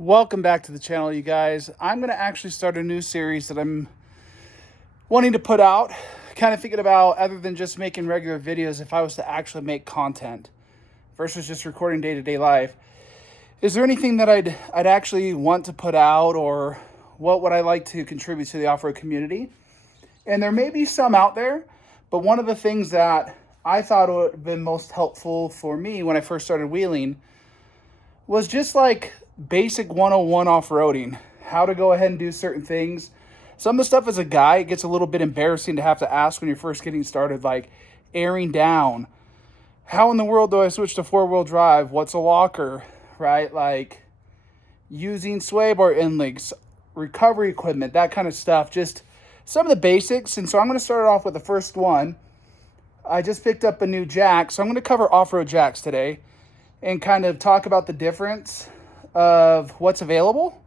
Welcome back to the channel, you guys. I'm going to actually start a new series that I'm wanting to put out. Kind of thinking about, other than just making regular videos, if I was to actually make content versus just recording day-to-day life. Is there anything that I'd actually want to put out, or what would I like to contribute to the off-road community? And there may be some out there, but one of the things that I thought would have been most helpful for me when I first started wheeling was just like basic 101 off-roading, how to go ahead and do certain things. Some of the stuff as a guy, it gets a little bit embarrassing to have to ask when you're first getting started, like airing down. How in the world do I switch to four-wheel drive? What's a locker, right? Like using sway bar end links, recovery equipment, that kind of stuff. Just some of the basics. And so I'm going to start off with the first one. I just picked up a new jack, so I'm going to cover off-road jacks today and kind of talk about the difference of what's available.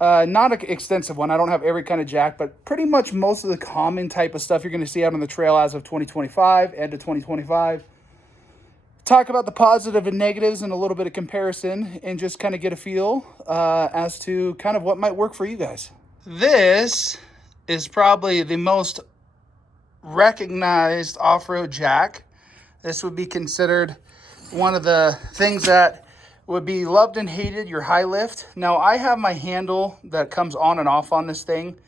Not an extensive one. I don't have every kind of jack, but pretty much most of the common type of stuff you're going to see out on the trail as of 2025, end of 2025. Talk about the positive and negatives and a little bit of comparison, and just kind of get a feel as to kind of what might work for you guys. This is probably the most recognized off-road jack. This would be considered one of the things that would be loved and hated, your high lift. Now, I have my handle that comes on and off on this thing.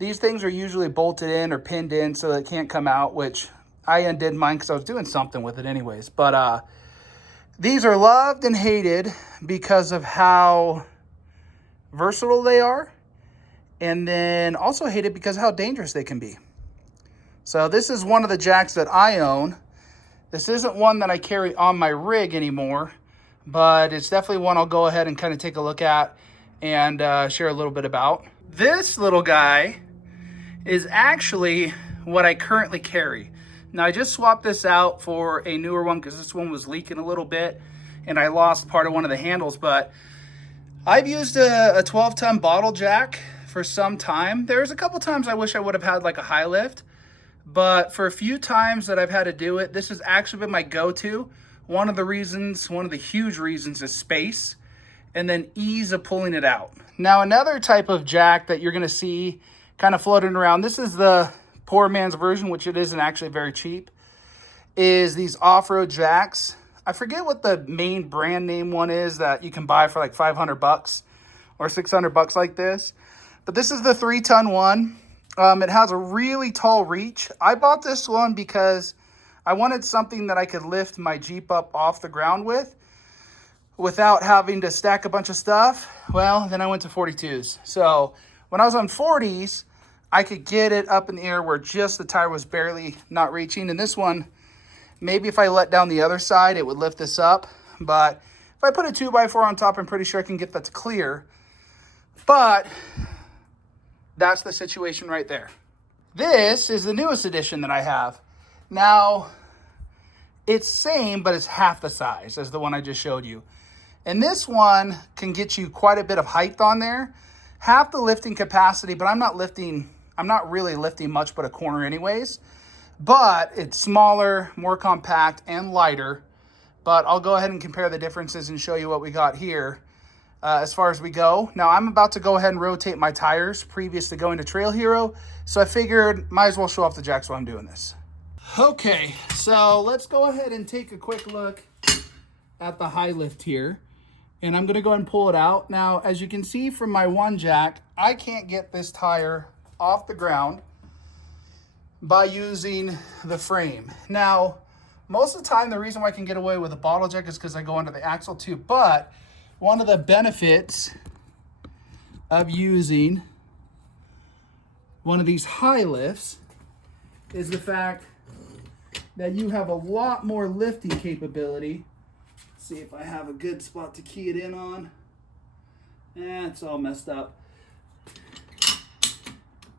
These things are usually bolted in or pinned in so that it can't come out, which I undid mine because I was doing something with it anyways. But these are loved and hated because of how versatile they are, and then also hated because of how dangerous they can be. So this is one of the jacks that I own. This isn't one that I carry on my rig anymore, but it's definitely one I'll go ahead and kind of take a look at and share a little bit about. This little guy is actually what I currently carry. Now, I just swapped this out for a newer one because this one was leaking a little bit and I lost part of one of the handles, but I've used a 12-ton bottle jack for some time. There's a couple times I wish I would have had like a high lift, but for a few times that I've had to do it, this has actually been my go-to. One of the huge reasons is space, and then ease of pulling it out. Now, another type of jack that you're gonna see kind of floating around, this is the poor man's version, which it isn't actually very cheap, is these off-road jacks. I forget what the main brand name one is that you can buy for like 500 bucks or 600 bucks like this. But this is the 3-ton one. It has a really tall reach. I bought this one because I wanted something that I could lift my Jeep up off the ground with without having to stack a bunch of stuff. Well, then I went to 42s. So when I was on 40s, I could get it up in the air where just the tire was barely not reaching. And this one, maybe if I let down the other side, it would lift this up. But if I put a 2x4 on top, I'm pretty sure I can get that to clear. But that's the situation right there. This is the newest edition that I have. Now, it's same, but it's half the size as the one I just showed you. And this one can get you quite a bit of height on there. Half the lifting capacity, but I'm not really lifting much but a corner anyways. But it's smaller, more compact, and lighter. But I'll go ahead and compare the differences and show you what we got here as far as we go. Now, I'm about to go ahead and rotate my tires previous to going to Trail Hero. So I figured might as well show off the jacks while I'm doing this. Okay, so let's go ahead and take a quick look at the high lift here. And I'm going to go ahead and pull it out. Now, as you can see from my one jack, I can't get this tire off the ground by using the frame. Now, most of the time, the reason why I can get away with a bottle jack is because I go under the axle too. But one of the benefits of using one of these high lifts is the fact that you have a lot more lifting capability. Let's see if I have a good spot to key it in on. It's all messed up.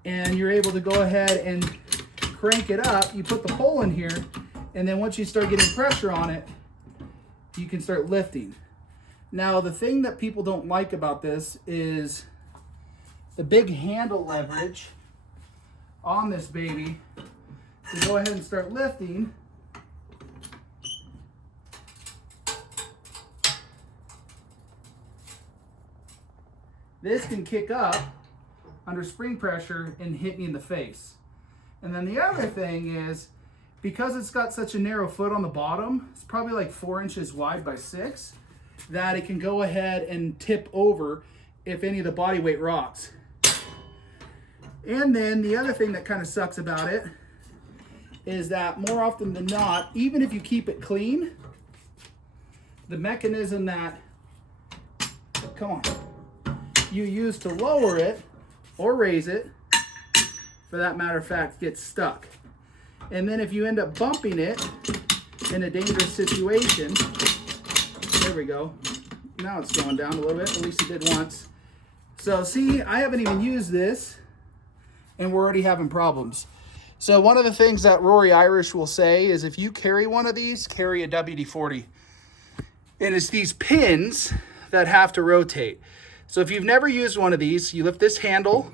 And you're able to go ahead and crank it up. You put the pole in here, and then once you start getting pressure on it, you can start lifting. Now, the thing that people don't like about this is the big handle leverage on this baby to go ahead and start lifting. this can kick up under spring pressure and hit me in the face. And then the other thing is, because it's got such a narrow foot on the bottom, it's probably like 4 inches wide by 6, that it can go ahead and tip over if any of the body weight rocks. And then the other thing that kind of sucks about it is that more often than not, even if you keep it clean, the mechanism that, come on, you use to lower it or raise it, for that matter of fact, gets stuck. And then if you end up bumping it in a dangerous situation, there we go. Now it's going down a little bit, at least it did once. So see, I haven't even used this and we're already having problems. So one of the things that Rory Irish will say is if you carry one of these, carry a WD-40. And it's these pins that have to rotate. So if you've never used one of these, you lift this handle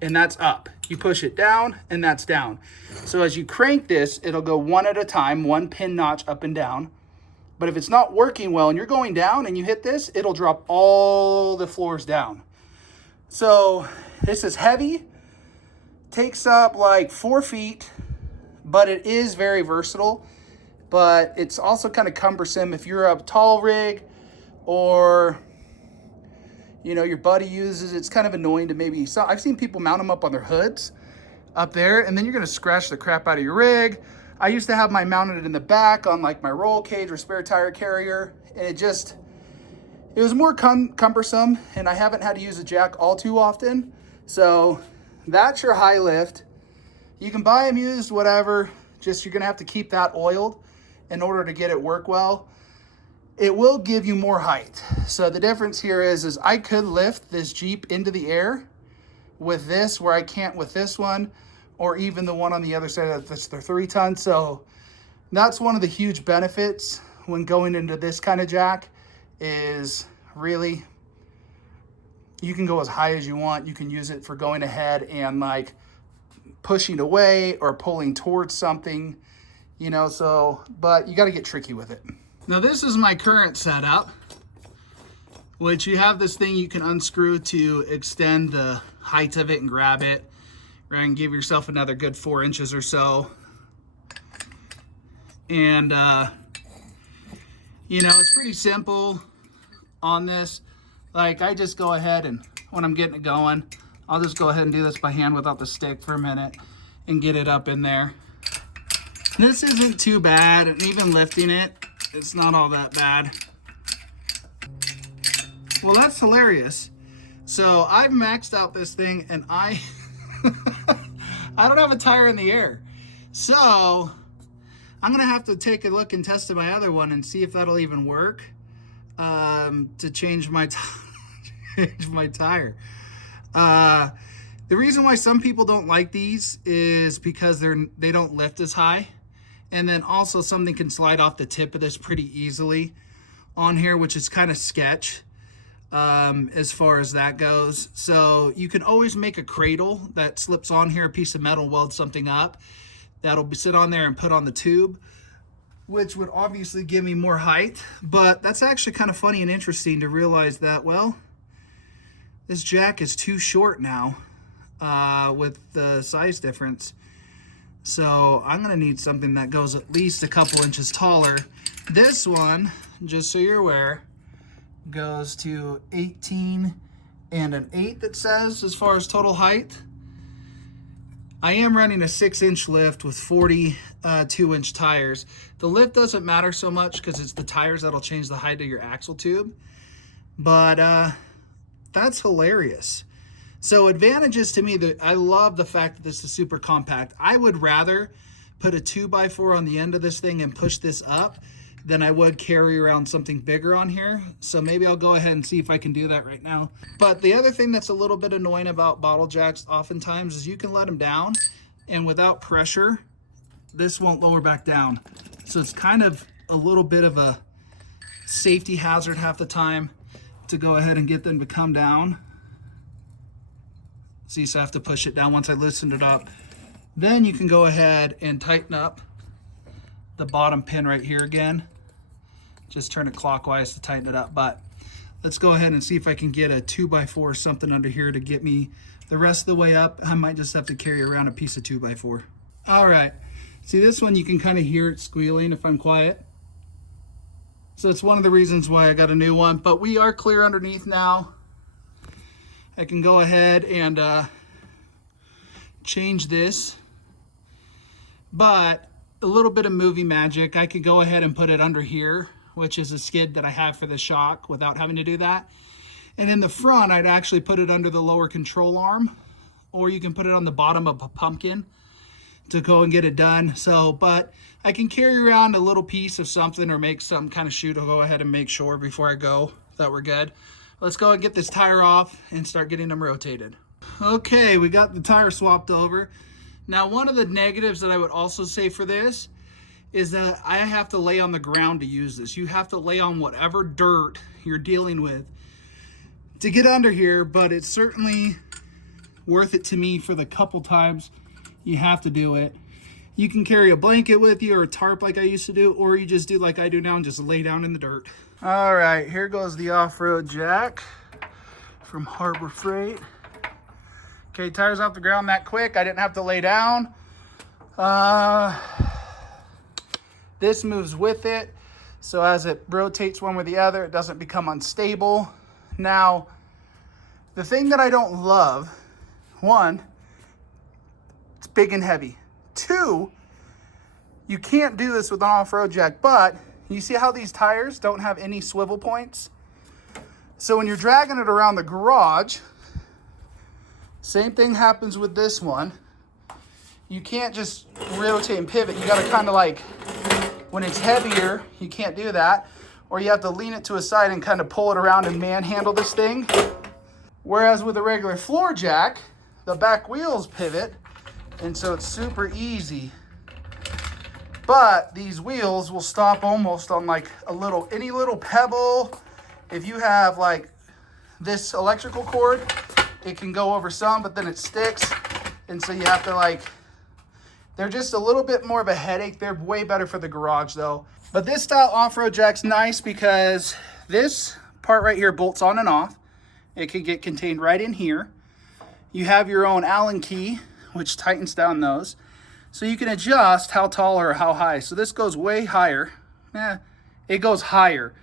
and that's up. You push it down and that's down. So as you crank this, it'll go one at a time, one pin notch up and down. But if it's not working well and you're going down and you hit this, it'll drop all the floors down. So this is heavy, takes up like 4 feet, but it is very versatile. But it's also kind of cumbersome if you're a tall rig or, you know, your buddy uses. It's kind of annoying to maybe, so I've seen people mount them up on their hoods up there, and then you're gonna scratch the crap out of your rig. I used to have mine mounted in the back on like my roll cage or spare tire carrier, and it was more cumbersome, and I haven't had to use a jack all too often. So that's your high lift. You can buy them used, whatever, just you're gonna have to keep that oiled in order to get it work well. It will give you more height. So the difference here is I could lift this Jeep into the air with this where I can't with this one, or even the one on the other side that's the 3 ton. So that's one of the huge benefits when going into this kind of jack is really, you can go as high as you want. You can use it for going ahead and like pushing away or pulling towards something, you know, so, but you got to get tricky with it. Now this is my current setup, which you have this thing you can unscrew to extend the height of it and grab it, and give yourself another good 4 inches or so. And, you know, it's pretty simple on this. Like I just go ahead and when I'm getting it going, I'll just go ahead and do this by hand without the stick for a minute and get it up in there. This isn't too bad, and even lifting it, it's not all that bad. Well, that's hilarious. So I've maxed out this thing and I don't have a tire in the air. So I'm gonna have to take a look and test my other one and see if that'll even work to change my tire. The reason why some people don't like these is because they don't lift as high. And then also something can slide off the tip of this pretty easily on here, which is kind of sketch as far as that goes. So you can always make a cradle that slips on here, a piece of metal, weld something up. That'll sit on there and put on the tube, which would obviously give me more height. But that's actually kind of funny and interesting to realize that, well, this jack is too short now with the size difference. So I'm gonna need something that goes at least a couple inches taller. This one, just so you're aware, goes to 18 and an 1/8, it says, as far as total height. I am running a 6-inch lift with 42-inch tires. The lift doesn't matter so much because it's the tires that'll change the height of your axle tube. But that's hilarious. So advantages to me, that I love the fact that this is super compact. I would rather put a 2x4 on the end of this thing and push this up than I would carry around something bigger on here. So maybe I'll go ahead and see if I can do that right now. But the other thing that's a little bit annoying about bottle jacks oftentimes is you can let them down, and without pressure, this won't lower back down. So it's kind of a little bit of a safety hazard half the time to go ahead and get them to come down. See, so I have to push it down once I loosened it up. Then you can go ahead and tighten up the bottom pin right here again. Just turn it clockwise to tighten it up. But Let's go ahead and see if I can get a 2x4 or something under here to get me the rest of the way up. I might just have to carry around a piece of 2x4. All right, see this one, you can kind of hear it squealing if I'm quiet. So it's one of the reasons why I got a new one, but we are clear underneath now. I can go ahead and change this, but a little bit of movie magic, I could go ahead and put it under here, which is a skid that I have for the shock without having to do that. And in the front, I'd actually put it under the lower control arm, or you can put it on the bottom of a pumpkin to go and get it done. So, but I can carry around a little piece of something or make some kind of shoe to go ahead and make sure before I go that we're good. Let's go and get this tire off and start getting them rotated. Okay, we got the tire swapped over. Now, one of the negatives that I would also say for this is that I have to lay on the ground to use this. You have to lay on whatever dirt you're dealing with to get under here, but it's certainly worth it to me for the couple times you have to do it. You can carry a blanket with you or a tarp like I used to do, or you just do like I do now and just lay down in the dirt. All right, here goes the off-road jack from Harbor Freight. Okay, tires off the ground that quick. I didn't have to lay down. This moves with it, so as it rotates one with the other, it doesn't become unstable. Now, the thing that I don't love, one, it's big and heavy. Two, you can't do this with an off-road jack, but you see how these tires don't have any swivel points? So when you're dragging it around the garage, same thing happens with this one. You can't just rotate and pivot. You gotta kind of like, when it's heavier, you can't do that. Or you have to lean it to a side and kind of pull it around and manhandle this thing. Whereas with a regular floor jack, the back wheels pivot, and so it's super easy. But these wheels will stop almost on like any little pebble. If you have like this electrical cord, it can go over some, but then it sticks. And so you have to like, they're just a little bit more of a headache. They're way better for the garage though. But this style off-road jack's nice because this part right here bolts on and off. It can get contained right in here. You have your own Allen key, which tightens down those. So you can adjust how tall or how high. So this goes way higher. It goes higher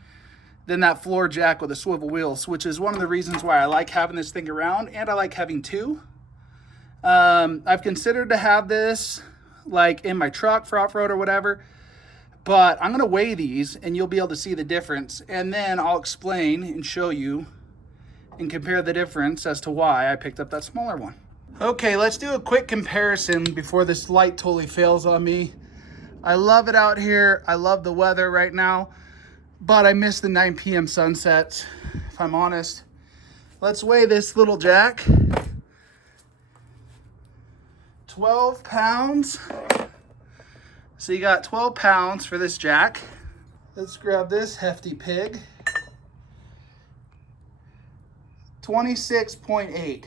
than that floor jack with the swivel wheels, which is one of the reasons why I like having this thing around, and I like having two. I've considered to have this like in my truck for off-road or whatever, but I'm gonna weigh these and you'll be able to see the difference, and then I'll explain and show you and compare the difference as to why I picked up that smaller one. Okay, let's do a quick comparison before this light totally fails on me. I love it out here. I love the weather right now, but I miss the 9 p.m. sunsets, if I'm honest. Let's weigh this little jack. 12 pounds. So you got 12 pounds for this jack. Let's grab this hefty pig. 26.8.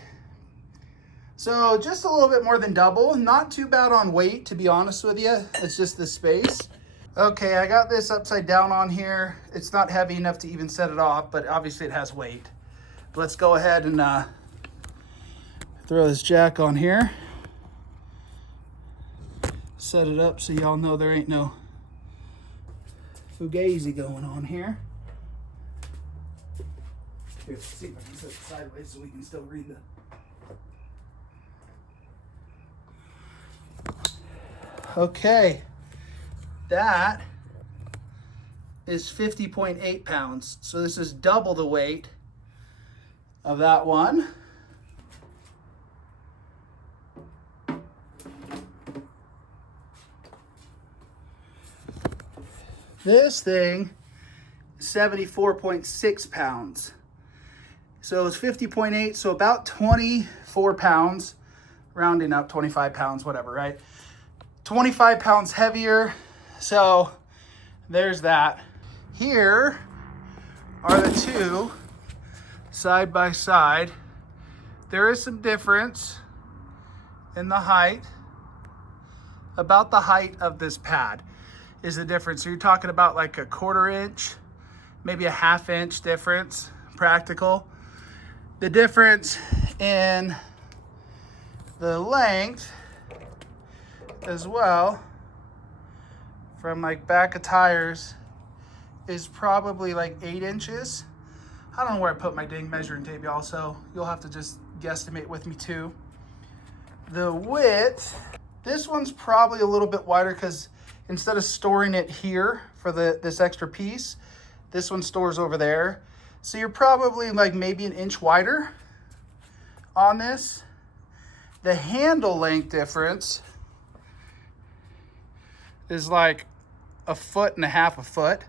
So just a little bit more than double. Not too bad on weight, to be honest with you. It's just the space. Okay, I got this upside down on here. It's not heavy enough to even set it off, but obviously it has weight. Let's go ahead and throw this jack on here. Set it up so y'all know there ain't no fugazi going on here. Here, let's see if I can set it sideways so we can still read the... Okay, that is 50.8 pounds. So this is double the weight of that one. This thing is 74.6 pounds. So it's 50.8, so about 24 pounds, rounding up 25 pounds, whatever, right? 25 pounds heavier, so there's that. Here are the two side by side. There is some difference in the height. About the height of this pad is the difference. So you're talking about like a 1/4 inch, maybe a 1/2 inch difference, practical. The difference in the length as well from like back of tires is probably like 8 inches. I don't know where I put my dang measuring tape, y'all, so you'll have to just guesstimate with me too. The width, this one's probably a little bit wider because instead of storing it here for this extra piece, this one stores over there. So you're probably like maybe an inch wider on this. The handle length difference is like 1.5 foot.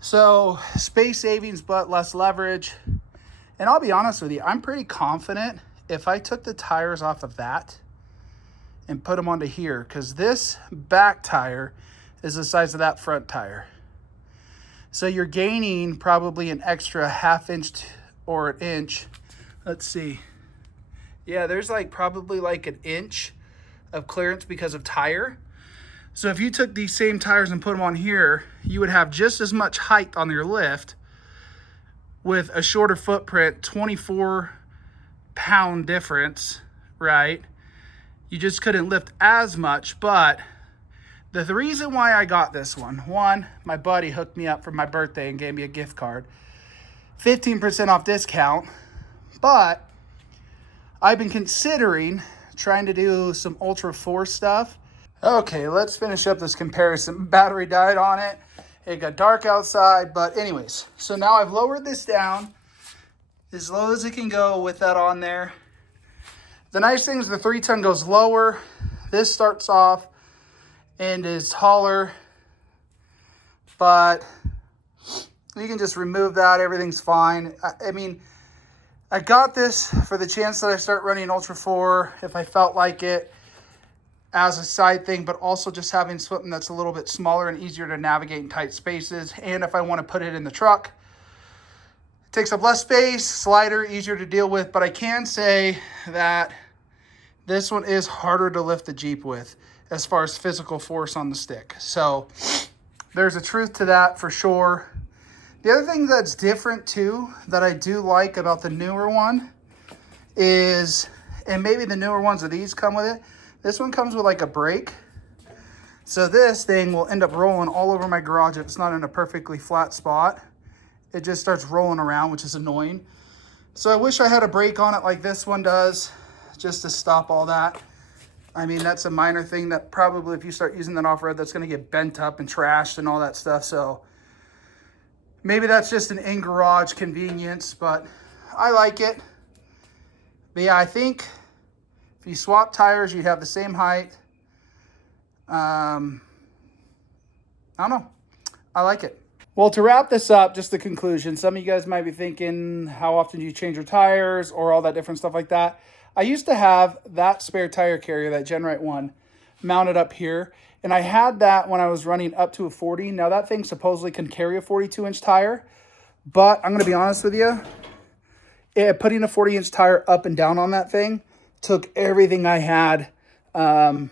So space savings, but less leverage. And I'll be honest with you, I'm pretty confident if I took the tires off of that and put them onto here, because this back tire is the size of that front tire. So you're gaining probably an extra 1/2 inch or an inch. Let's see. Yeah, there's like probably like an inch of clearance because of tire. So if you took these same tires and put them on here, you would have just as much height on your lift with a shorter footprint, 24-pound difference, right? You just couldn't lift as much. But the reason why I got this one, my buddy hooked me up for my birthday and gave me a gift card, 15% off discount. But I've been considering trying to do some Ultra 4 stuff. Okay, let's finish up this comparison. Battery died on it. It got dark outside, but anyways. So now I've lowered this down as low as it can go with that on there. The nice thing is the 3-ton goes lower. This starts off and is taller, but you can just remove that. Everything's fine. I mean, I got this for the chance that I start running Ultra 4 if I felt like it, as a side thing, but also just having something that's a little bit smaller and easier to navigate in tight spaces. And if I want to put it in the truck, it takes up less space, lighter, easier to deal with. But I can say that this one is harder to lift the Jeep with as far as physical force on the stick. So there's a truth to that for sure. The other thing that's different too, that I do like about the newer one is, and maybe the newer ones of these come with it, this one comes with like a brake. So this thing will end up rolling all over my garage if it's not in a perfectly flat spot. It just starts rolling around, which is annoying. So I wish I had a brake on it like this one does, just to stop all that. I mean, that's a minor thing that probably if you start using that off-road, that's gonna get bent up and trashed and all that stuff. So maybe that's just an in-garage convenience, but I like it. But yeah, I think if you swap tires, you'd have the same height. I don't know. I like it. Well, to wrap this up, just the conclusion. Some of you guys might be thinking, how often do you change your tires or all that different stuff like that? I used to have that spare tire carrier, that Genrite one, mounted up here. And I had that when I was running up to a 40. Now that thing supposedly can carry a 42-inch tire. But I'm going to be honest with you. Putting a 40-inch tire up and down on that thing took everything I had when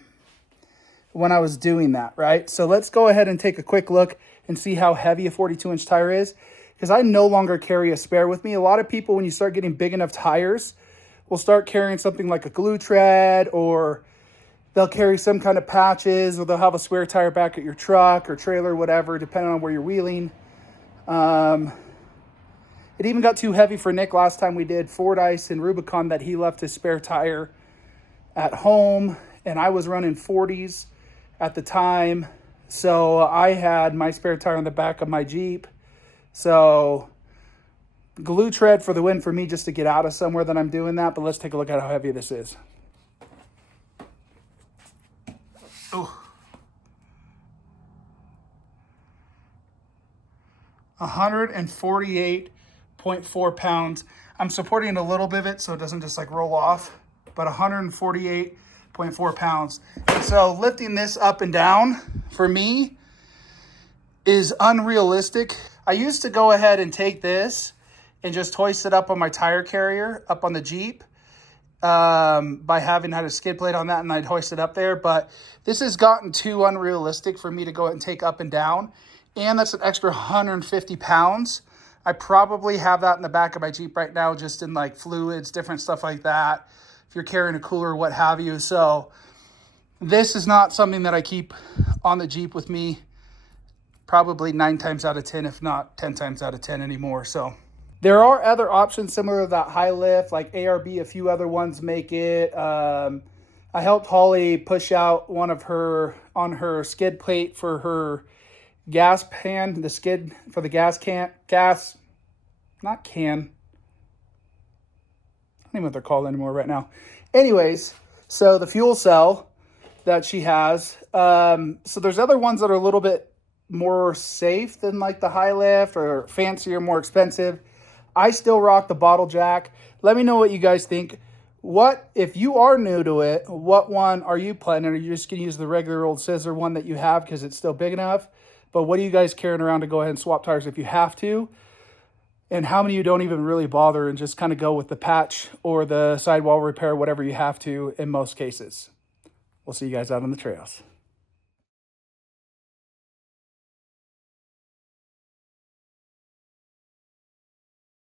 I was doing that, right? So let's go ahead and take a quick look and see how heavy a 42-inch tire is, because I no longer carry a spare with me. A lot of people, when you start getting big enough tires, will start carrying something like a glue tread, or they'll carry some kind of patches, or they'll have a spare tire back at your truck or trailer, whatever, depending on where you're wheeling. It even got too heavy for Nick last time we did Ford Ice and Rubicon, that he left his spare tire at home, and I was running 40s at the time. So I had my spare tire on the back of my Jeep. So glue tread for the win for me, just to get out of somewhere that I'm doing that. But let's take a look at how heavy this is. Ooh. 148.4 pounds. I'm supporting a little bit of it so it doesn't just like roll off, but 148.4 pounds. And so lifting this up and down for me is unrealistic. I used to go ahead and take this and just hoist it up on my tire carrier, up on the Jeep, by having had a skid plate on that, and I'd hoist it up there. But this has gotten too unrealistic for me to go ahead and take up and down. And that's an extra 150 pounds I probably have that in the back of my Jeep right now, just in like fluids, different stuff like that. If you're carrying a cooler, what have you. So this is not something that I keep on the Jeep with me probably 9 times out of 10, if not 10 times out of 10 anymore. So there are other options similar to that high lift, like ARB, a few other ones make it. I helped Holly push out one of her on her skid plate for her gas pan, the skid for the gas can, not can. I don't even know what they're called anymore right now. Anyways, so the fuel cell that she has. So there's other ones that are a little bit more safe than like the high lift or fancier, more expensive. I still rock the bottle jack. Let me know what you guys think. What, if you are new to it, what one are you planning? Are you just going to use the regular old scissor one that you have because it's still big enough? But what are you guys carrying around to go ahead and swap tires if you have to? And how many of you don't even really bother and just kind of go with the patch or the sidewall repair, whatever you have to in most cases? We'll see you guys out on the trails.